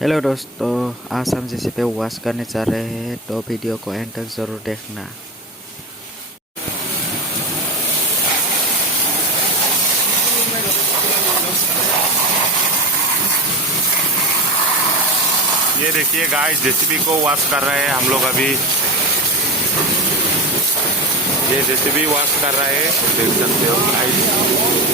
Hello दोस्तों, आज हम जेसीबी वॉश करने जा रहे हैं, तो वीडियो को एंड तक ज़रूर देखना। ये देखिए गाइस, जेसीबी को वॉश कर रहे हैं हम लोग अभी। ये जेसीबी वॉश कर रहे हैं, देख सकते हो गाइस।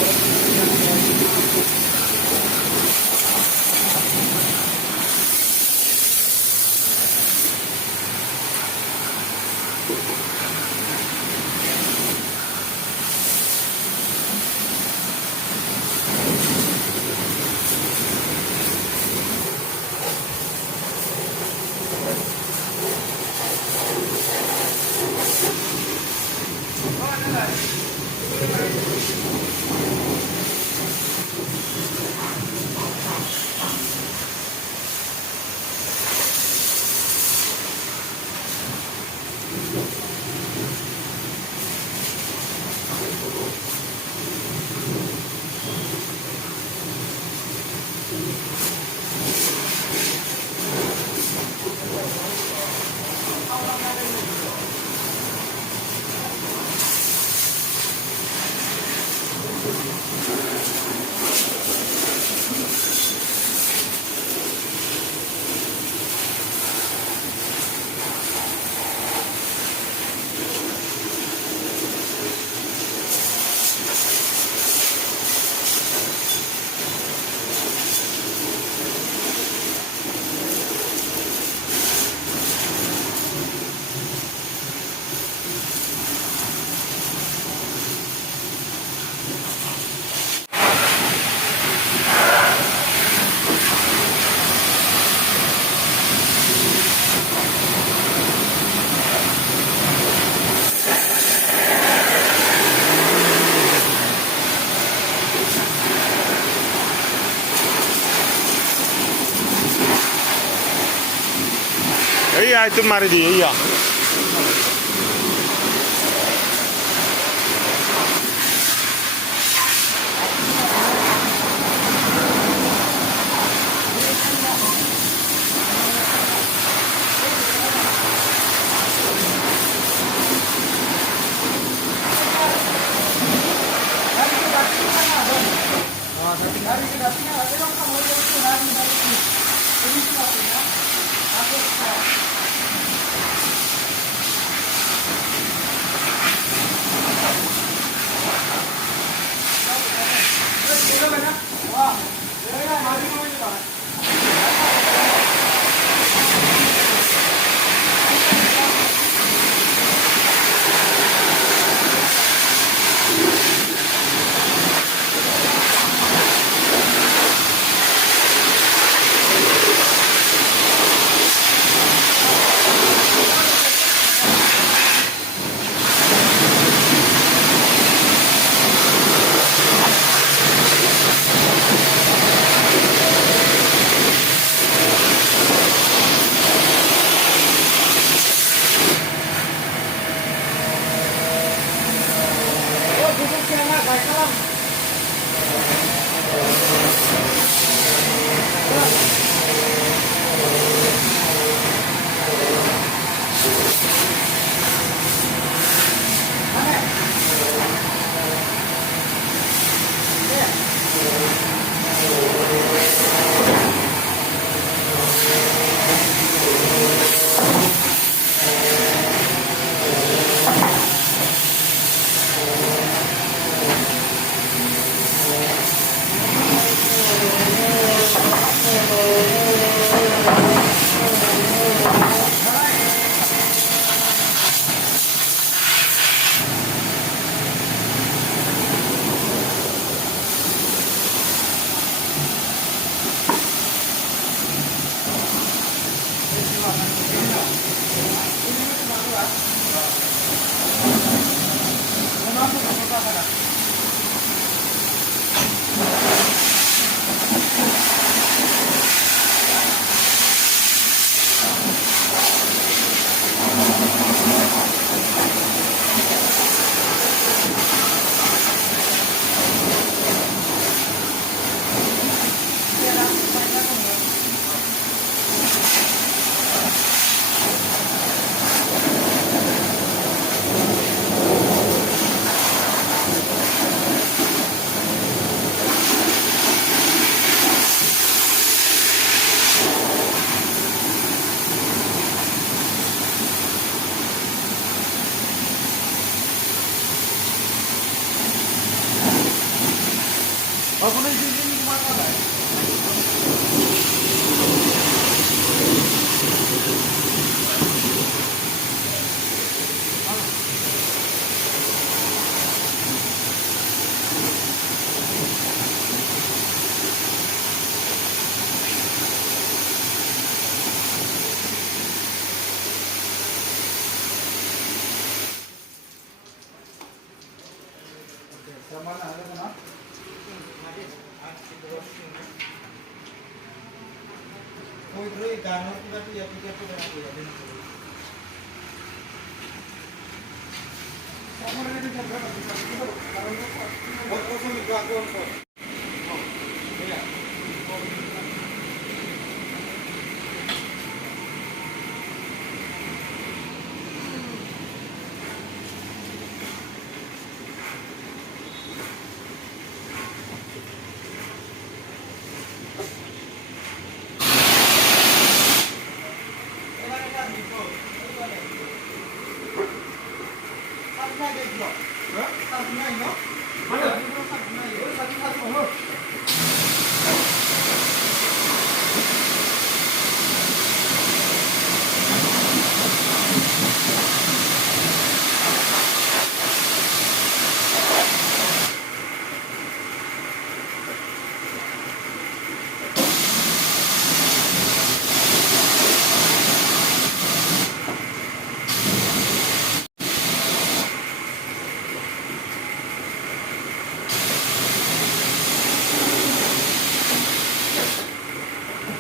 यही आयतन मारी दी यही आ।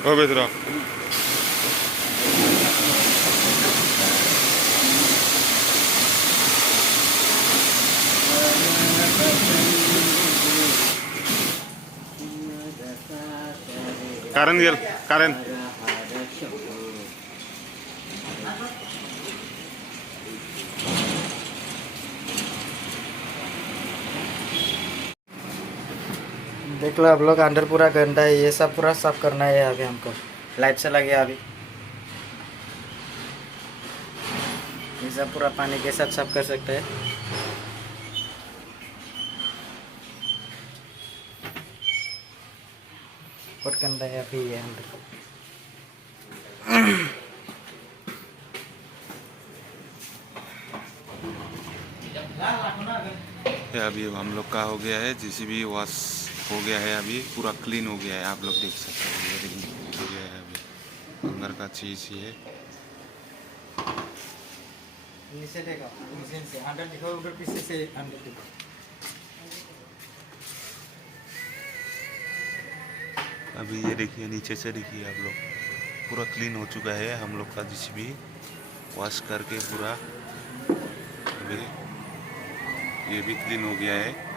ओ बेदरा कारण गेल कारण देख लो आप लोग, अंदर पूरा गंदा है। ये सब पूरा साफ करना है अभी हमको। लाइट चला गया अभी। ये सब पूरा पानी के साथ साफ कर सकते हैं। बहुत गंदा है अभी ये अंदर। अभी हम लोग का हो गया है, जेसीबी वॉश हो गया है, अभी पूरा क्लीन हो गया है। आप लोग देख सकते हैं ये देखिए हो गया है अभी अंदर का चीज ये। नीचे देखो, नीचे से अंदर देखो, उधर पीछे से अंदर देखो। अभी ये देखिए नीचे से देखिए आप लोग, पूरा क्लीन हो चुका है हम लोग का जेसीबी वॉश करके पूरा। अभी ये भी क्लीन हो गया है।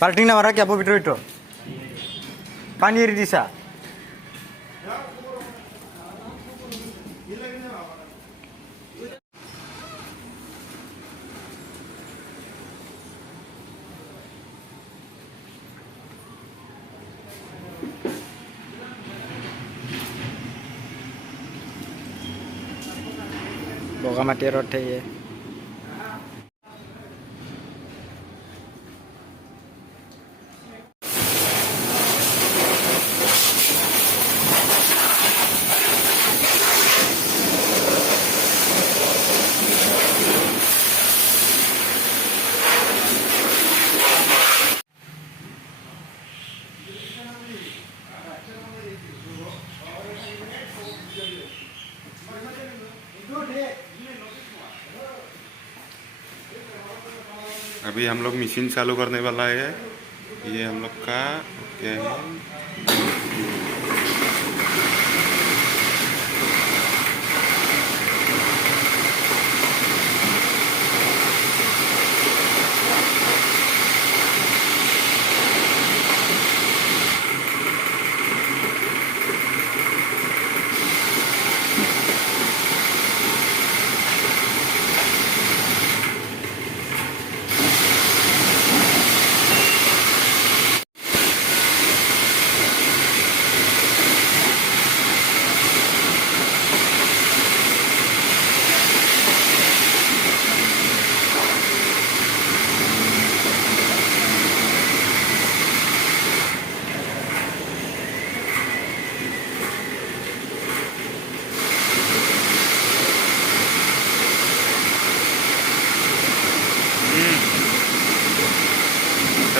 पार्टी ना मारा क्या पवित्र इतो पानी एरी दिशा बोगा माटी रोड है ये। अभी हम लोग मशीन चालू करने वाला है। ये हम लोग का क्या है,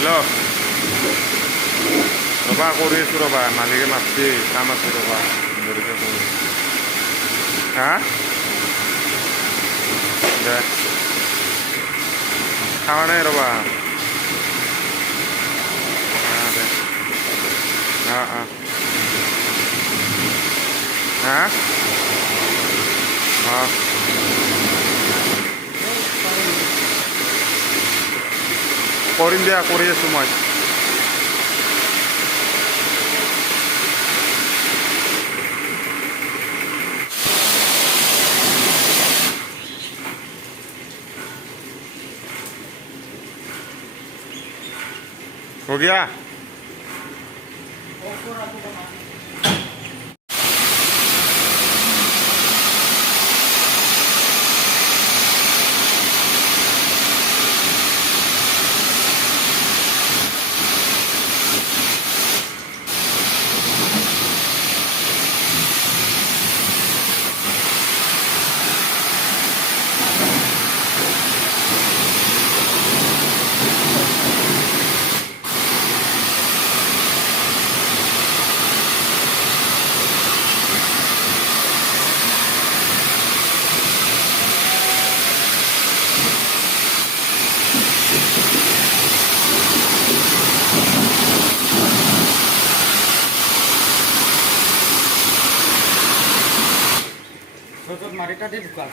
हेलो रबा কৰি আছো ৰবা মালিকে মাতছে কাম আছে ৰবা দেৰিকে কৰো হা দে খাৱা নাই ৰবা দে হা কৰিম দিয়া কৰি আছো মই हो गया মারিটা দিয়ে ঢুকাল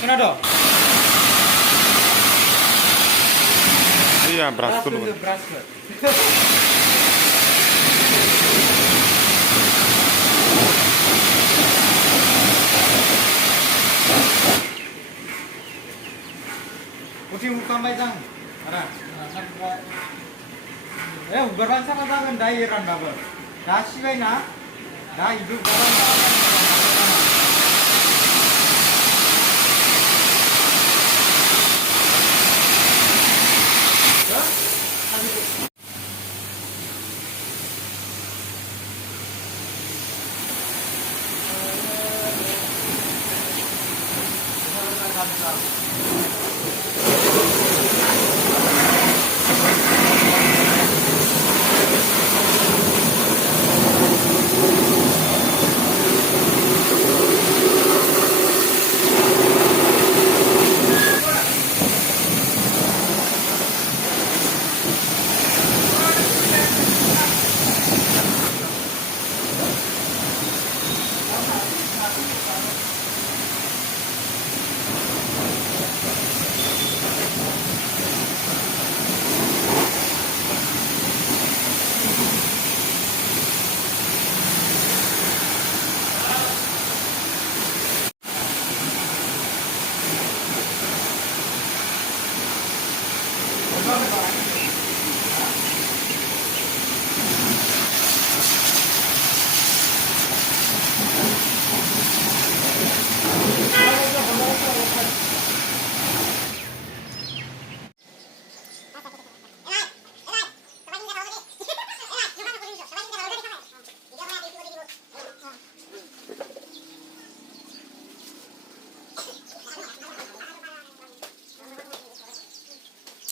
কেন iya beras dulu udah muka bayang mana hubaran sama jangan dah iran double dah sih na dah hidup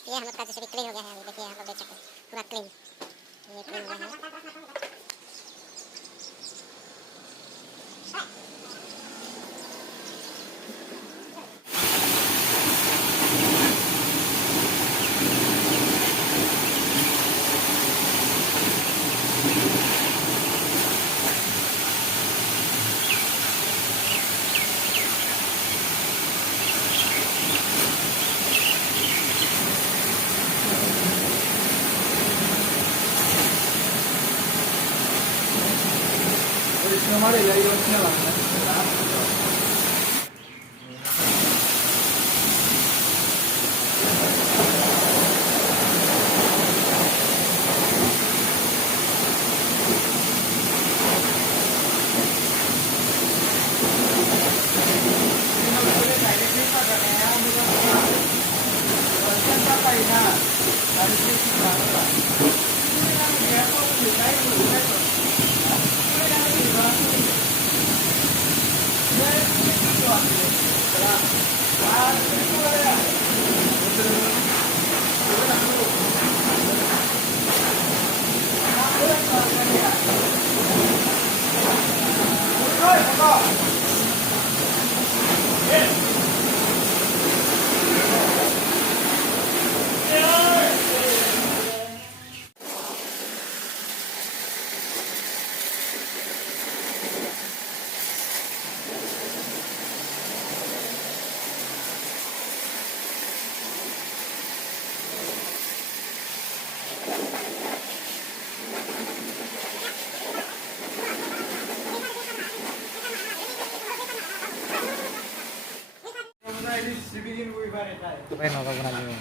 ये हम लोग का जैसे भी क्लीन हो गया है अभी देखिए आप लोग देख सकते हैं पूरा क्लीन ये क्लीन हो गया है हमारे लाइव रखने वाला Kemarin apa pernah juga.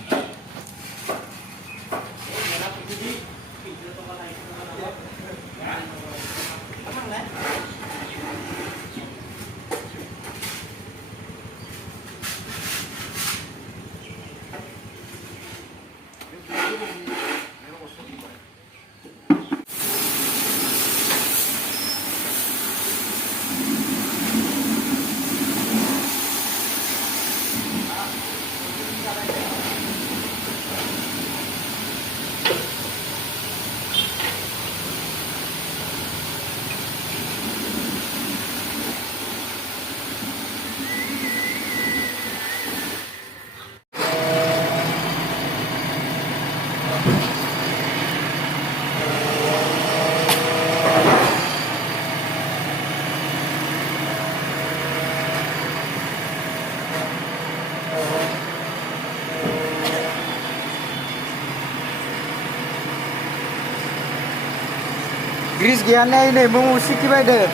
Gris giannya ini memusik gimana?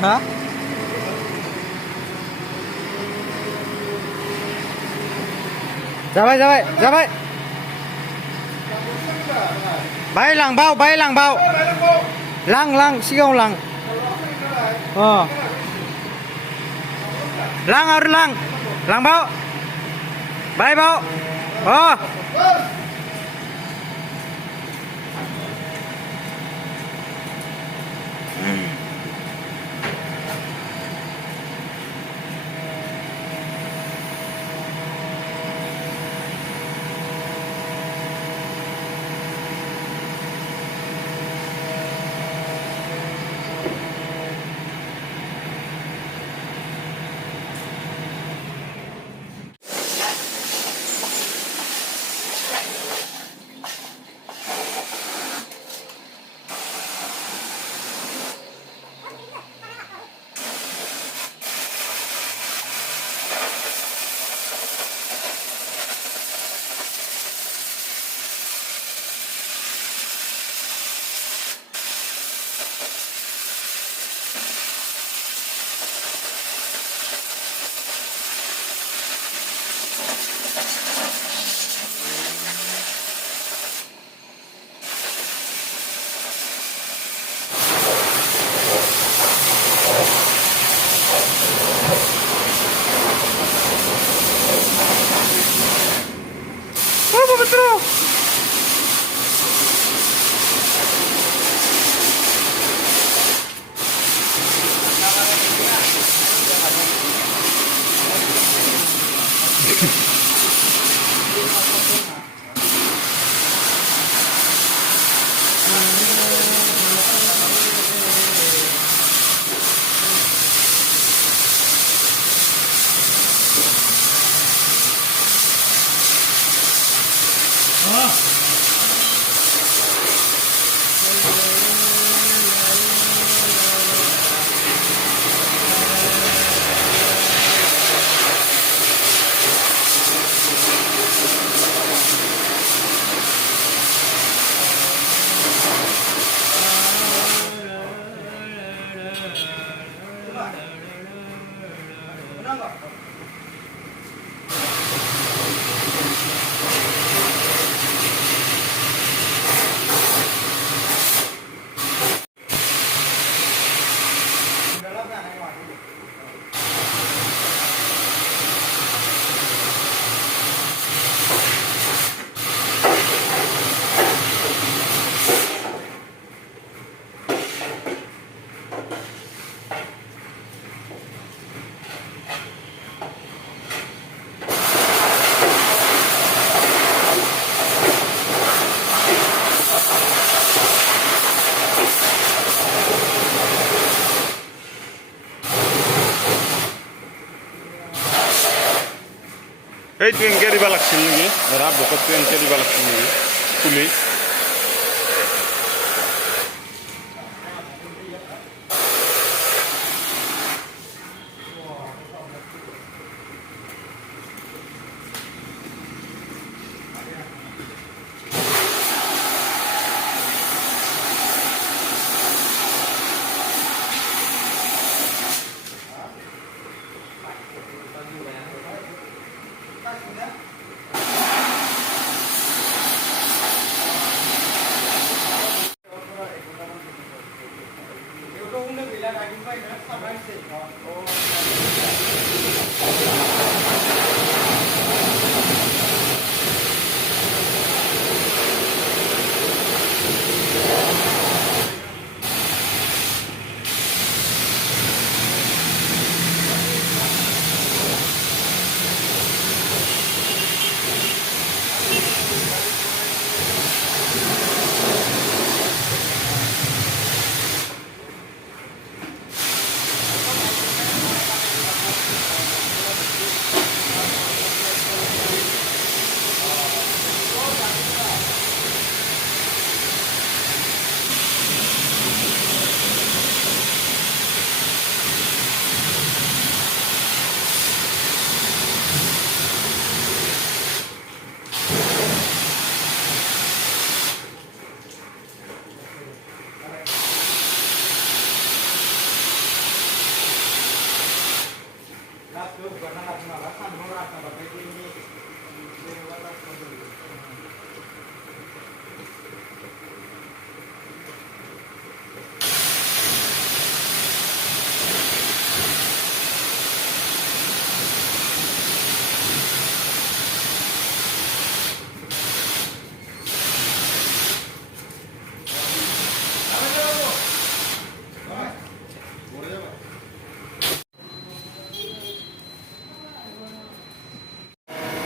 Hah? Rồi rồi rồi. Bay lằng bao. Lăng siêu lằng. Lăng harus lang bao. Bay bao. এই তুই এনকে দিবা লাগছিল নেকি ধৰা বকতটো এনকে দিবা লাগছিল নেকি খুলি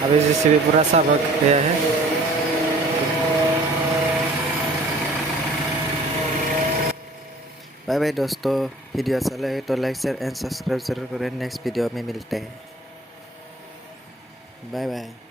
अभी जेसीबी पूरा साफ हो गया है। बाय बाय दोस्तों, वीडियो अच्छा लगे तो लाइक शेयर एंड सब्सक्राइब जरूर करें। नेक्स्ट वीडियो में मिलते हैं। Bye bye.